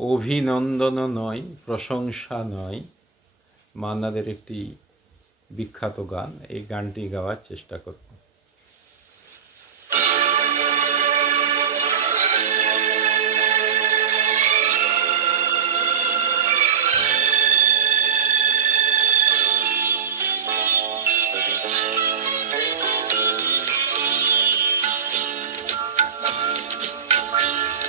অভিনন্দনও নয় প্রশংসা নয় মান্নাদের একটি বিখ্যাত গান। এই গানটি গাওয়ার চেষ্টা করব।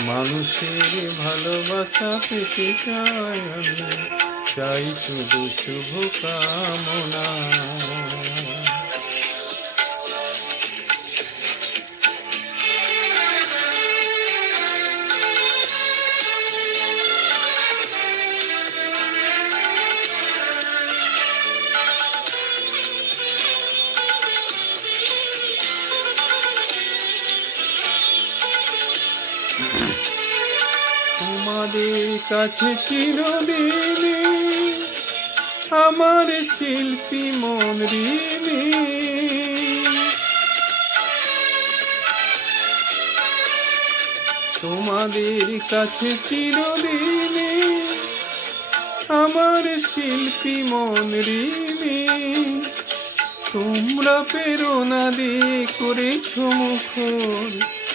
মানুষের ভালোবাসা পেতে চাই আমি চাই শুধু শুভ কামনা তোমাদের কাছে চিরদিনে আমার শিল্পী মন ঋণী। তোমাদের কাছে চিরদিনে আমার শিল্পী মন ঋণী। তোমরা প্রেরণা দিয়ে করেছ মুখর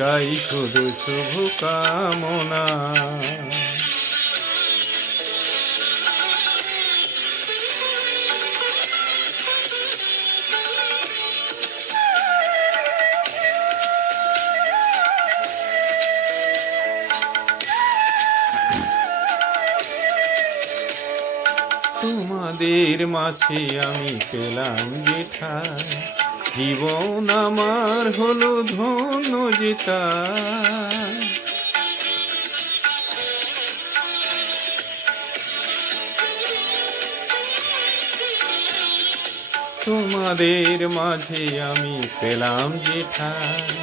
চাই শুধু শুভ কামনা। তোমাদের মাঝে আমি পেলাম যেঠায়। জীবন আমার হলো ধন্য যেতা তোমাদের মাঝে আমি পেলাম যেঠায়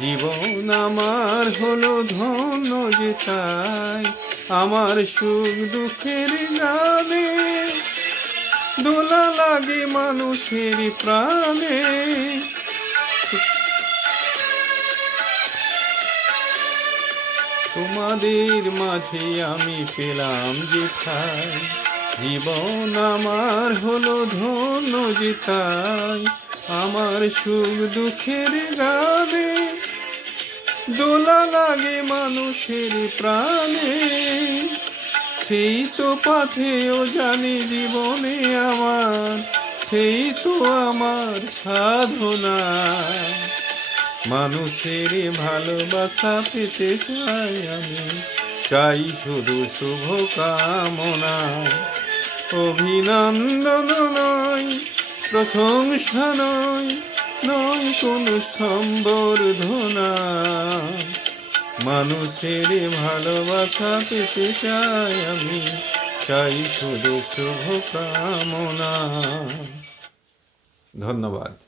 জীবন আমার হলো ধন্য যেতাই আমার সুখ দুঃখের গানে দোলা লাগে মানুষের প্রাণে। তোমাদের মাঝে আমি পেলাম যেথায় জীবন আমার হলো ধন্য যেতাই আমার সুখ দুঃখের গানে দোলা লাগে মানুষের প্রাণে। সেই তো পাথেও জানি জীবনে আমার, সেই তো আমার সাধনা। মানুষের ভালোবাসা পেতে চাই আমি, চাই শুধু শুভ কামনা। অভিনন্দন নয়, প্রশংসা নয় নয় কোনো সম্বর্ধনা। মানুষের ভালোবাসা পেতে চাই আমি চাই শুধু শুভ কামনা ধন্যবাদ।